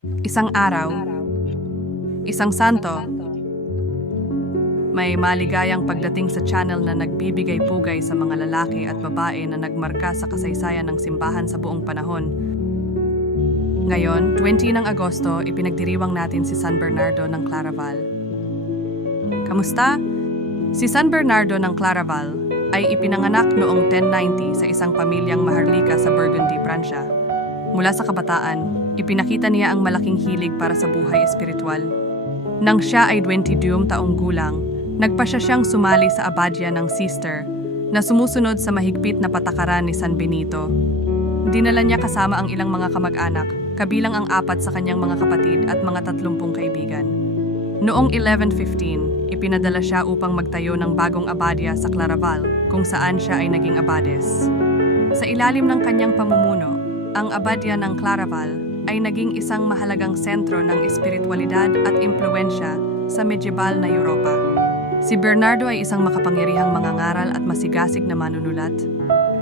Isang araw, isang santo, may maligayang pagdating sa channel na nagbibigay pugay sa mga lalaki at babae na nagmarka sa kasaysayan ng simbahan sa buong panahon. Ngayon, 20 ng Agosto, ipinagdiriwang natin si San Bernardo ng Claraval. Kamusta? Si San Bernardo ng Claraval ay ipinanganak noong 1090 sa isang pamilyang maharlika sa Burgundy, Pransya. Mula sa kabataan, ipinakita niya ang malaking hilig para sa buhay espiritual. Nang siya ay 22 taong gulang, nagpasya siyang sumali sa abadya ng sister na sumusunod sa mahigpit na patakaran ni San Benito. Dinala niya kasama ang ilang mga kamag-anak, kabilang ang apat sa kanyang mga kapatid at mga tatlumpung kaibigan. Noong 1115, ipinadala siya upang magtayo ng bagong abadya sa Claraval, kung saan siya ay naging abades. Sa ilalim ng kanyang pamumuno, ang abadya ng Claraval ay naging isang mahalagang sentro ng espiritualidad at impluensya sa medieval na Europa. Si Bernardo ay isang makapangyarihang mangangaral at masigasig na manunulat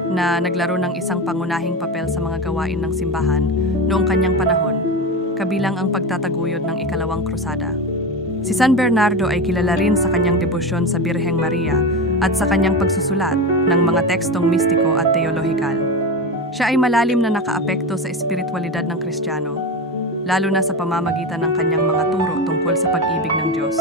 na naglaro ng isang pangunahing papel sa mga gawain ng simbahan noong kanyang panahon, kabilang ang pagtataguyod ng ikalawang krusada. Si San Bernardo ay kilala rin sa kanyang debosyon sa Birheng Maria at sa kanyang pagsusulat ng mga tekstong mistiko at teolohikal. Siya ay malalim na nakaapekto sa espiritualidad ng Kristiyano, lalo na sa pamamagitan ng kanyang mga turo tungkol sa pag-ibig ng Diyos.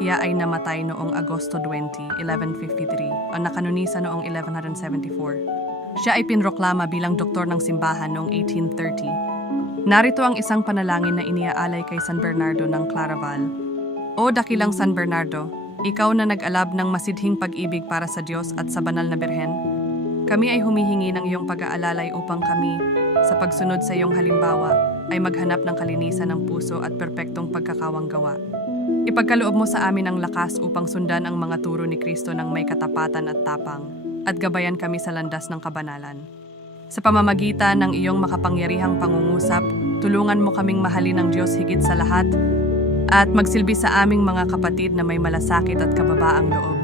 Iya ay namatay noong Agosto 20, 1153 o nakanunisa noong 1174. Siya ay pinroklama bilang doktor ng simbahan noong 1830. Narito ang isang panalangin na iniaalay kay San Bernardo ng Claraval. O dakilang San Bernardo, ikaw na nag-alab ng masidhing pag-ibig para sa Diyos at sa banal na Birhen, kami ay humihingi ng iyong pag-aalalay upang kami, sa pagsunod sa iyong halimbawa, ay maghanap ng kalinisan ng puso at perpektong pagkakawanggawa. Ipagkaloob mo sa amin ang lakas upang sundan ang mga turo ni Kristo ng may katapatan at tapang, at gabayan kami sa landas ng kabanalan. Sa pamamagitan ng iyong makapangyarihang pangungusap, tulungan mo kaming mahalin ng Diyos higit sa lahat at magsilbi sa aming mga kapatid na may malasakit at kababaang loob.